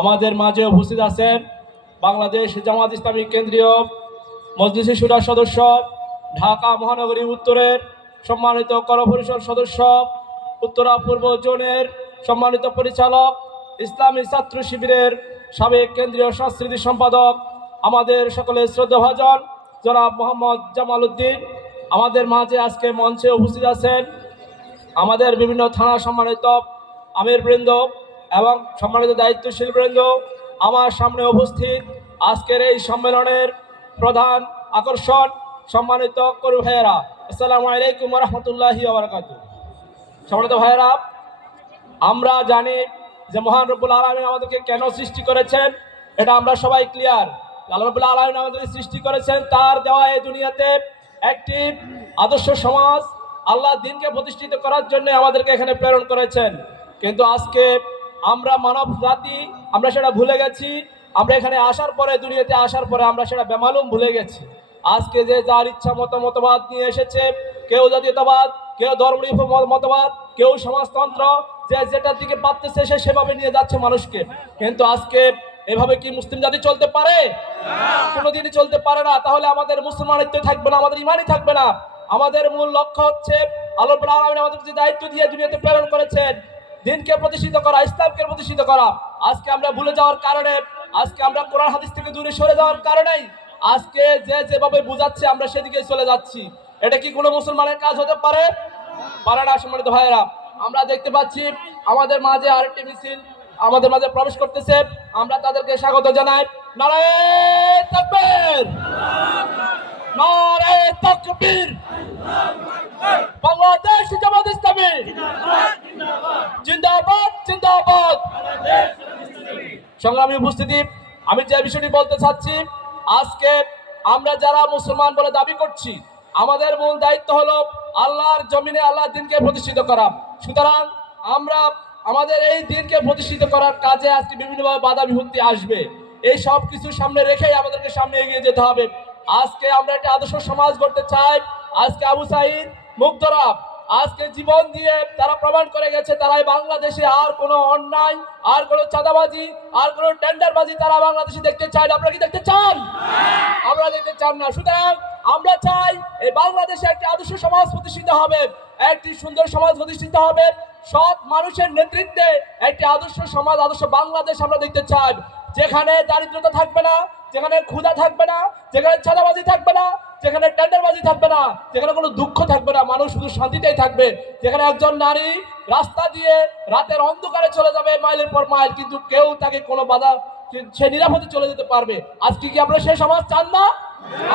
আমাদের মাঝে উপস্থিত আছেন বাংলাদেশ জামাত ইসলামী কেন্দ্রীয় মজলিসে শুরার সদস্য, ঢাকা মহানগরী উত্তরের সম্মানিত করপরিষদ সদস্য, উত্তরা পূর্ব জোনের সম্মানিত পরিচালক, ইসলামী ছাত্র শিবিরের সাবেক কেন্দ্রীয় সংস্কৃতি সম্পাদক, আমাদের সকলের শ্রদ্ধাভাজন জনাব মোহাম্মদ জামাল উদ্দিন। আমাদের মাঝে আজকে মঞ্চে উপস্থিত আছেন আমাদের বিভিন্ন থানা সম্মানিত আমিরবৃন্দ এবং সম্মানিত দায়িত্বশীল বৃন্দ। আমার সামনে উপস্থিত আজকের এই সম্মেলনের প্রধান আকর্ষণ সম্মানিত করু ভাইয়েরা। আসসালামু আলাইকুম রহমতুল্লাহি ওয়া বারাকাতুহু। সম্মানিত ভাইয়েরা, আমরা জানি যে মহান রব্বুল আলামিন আমাদেরকে কেন সৃষ্টি করেছেন, এটা আমরা সবাই ক্লিয়ার। আল্লাহ রব্বুল আলামিন আমাদেরকে সৃষ্টি করেছেন তার দেওয়া এই দুনিয়াতে একটি আদর্শ সমাজ, আল্লাহ দিনকে প্রতিষ্ঠিত করার জন্য আমাদেরকে এখানে প্রেরণ করেছেন। কিন্তু আজকে আমরা মানব জাতি আমরা সেটা ভুলে গেছি। আমরা এখানে আসার পরে, দুনিয়াতে আসার পরে আমরা সেটা বেমালুম ভুলে গেছি। আজকে যে যার ইচ্ছা মতবাদ নিয়ে এসেছে, কেউ জাতীয়তাবাদ, কেউ ধর্মনিরপেক্ষ মতবাদ, কেউ সমাজতন্ত্র, যে যেটার দিকে পারতেছে সে সেভাবে নিয়ে যাচ্ছে মানুষকে। কিন্তু আজকে এভাবে কি মুসলিম জাতি চলতে পারে? কোনোদিনই চলতে পারে না। তাহলে আমাদের মুসলমানিত্ব থাকবে না, আমাদের ইমানই থাকবে না। আমাদের মূল লক্ষ্য হচ্ছে আল্লাহ রাব্বুল আলামিন আমাদের যে দায়িত্ব দিয়ে দুনিয়াতে প্রেরণ করেছেন, দিনকে প্রতিষ্ঠিত করা, ইসলামকে প্রতিষ্ঠিত করা। আজকে আমরা ভুলে যাওয়ার কারণে, আজকে আমরা কোরআন হাদিস থেকে দূরে সরে যাওয়ার কারণেই আজকে যে যেভাবে বুঝাচ্ছে আমরা সেদিকে চলে যাচ্ছি। এটা কি কোনো মুসলমানের কাজ হতে পারে? পারে না। সম্মানিত ভাইয়েরা, আমরা দেখতে পাচ্ছি আমাদের মাঝে আরেকটি মিছিল আমাদের মাঝে প্রবেশ করতেছে। আমরা তাদেরকে স্বাগত জানাই। নারায়ে তাকবীর, নারায়ে তাকবীর, বাংলাদেশ জামাত ইসলামী জিন্দাবাদ, জিন্দাবাদ। সংগ্রামী উপস্থিতি, আমি যে বিষয়টি বলতে চাচ্ছি, আজকে আমরা যারা মুসলমান বলে দাবি করছি, আমাদের মূল দায়িত্ব হলো আল্লাহর জমিনে আল্লাহর দিনকে প্রতিষ্ঠিত করা। সুতরাং আমরা আমাদের এই দিনকে প্রতিষ্ঠিত করার কাজে আজকে বিভিন্নভাবে বাধা বিপত্তি আসবে। এই সব কিছু সামনে রেখেই আমাদেরকে সামনে এগিয়ে যেতে হবে। আজকে আমরা একটা আদর্শ সমাজ গড়তে চাই। আজকে আবু সাঈদ, মুগ্ধরা আজকে জীবন দিয়ে তারা প্রমাণ করে গেছে তারাই বাংলাদেশে আর কোনো অন্যায়, আর কোনো চাঁদাবাজি, আর কোনো টেন্ডারবাজি তারা বাংলাদেশে দেখতে চায় না। আপনারা কি দেখতে চান? আমরা দেখতে চান না। সুতরাং আমরা চাই এই বাংলাদেশে একটি আদর্শ সমাজ প্রতিষ্ঠিত হবে, একটি সুন্দর সমাজ প্রতিষ্ঠিত হবে। সব মানুষের নেতৃত্বে একটি আদর্শ সমাজ, আদর্শ বাংলাদেশ আমরা দেখতে চাই, যেখানে দারিদ্রতা থাকবে না, যেখানে ক্ষুধা থাকবে না, যেখানে চাঁদাবাজি থাকবে না, যেখানে টেন্ডারবাজি থাকবে না, যেখানে কোনো দুঃখ থাকবে না, মানুষ শুধু শান্তিতেই থাকবে। যেখানে একজন নারী রাস্তা দিয়ে রাতের অন্ধকারে চলে যাবে মাইলের পর মাইল, কিন্তু কেউ তাকে কোনো বাধা, সে নিরাপদে চলে যেতে পারবে। আজকে কি আমরা সেই সমাজ চান না?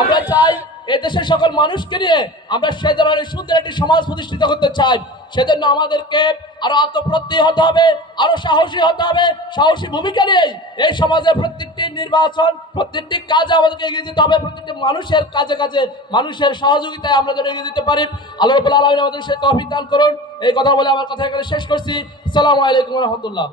আমরা চাই এদেশের সকল মানুষকে নিয়ে আমরা সে ধরনের সুন্দর একটি সমাজ প্রতিষ্ঠিত করতে চাই। সেজন্য আমাদেরকে আরো আত্মপ্রত্যয়ী হতে হবে, আরো সাহসী হতে হবে। সাহসী ভূমিকা নিয়ে এই সমাজের প্রত্যেকটি নির্বাচন, প্রত্যেকটি কাজে আমাদেরকে এগিয়ে যেতে হবে। প্রত্যেকটি মানুষের কাজে কাজে মানুষের সহযোগিতায় আমরা যেন এগিয়ে যেতে পারি। আল্লাহ রাব্বুল আলামিন আমাদের সে তৌফিক দান করুন। এই কথা বলে আমার কথা এখানে শেষ করছি। আসসালামু আলাইকুম ওয়া রাহমাতুল্লাহ।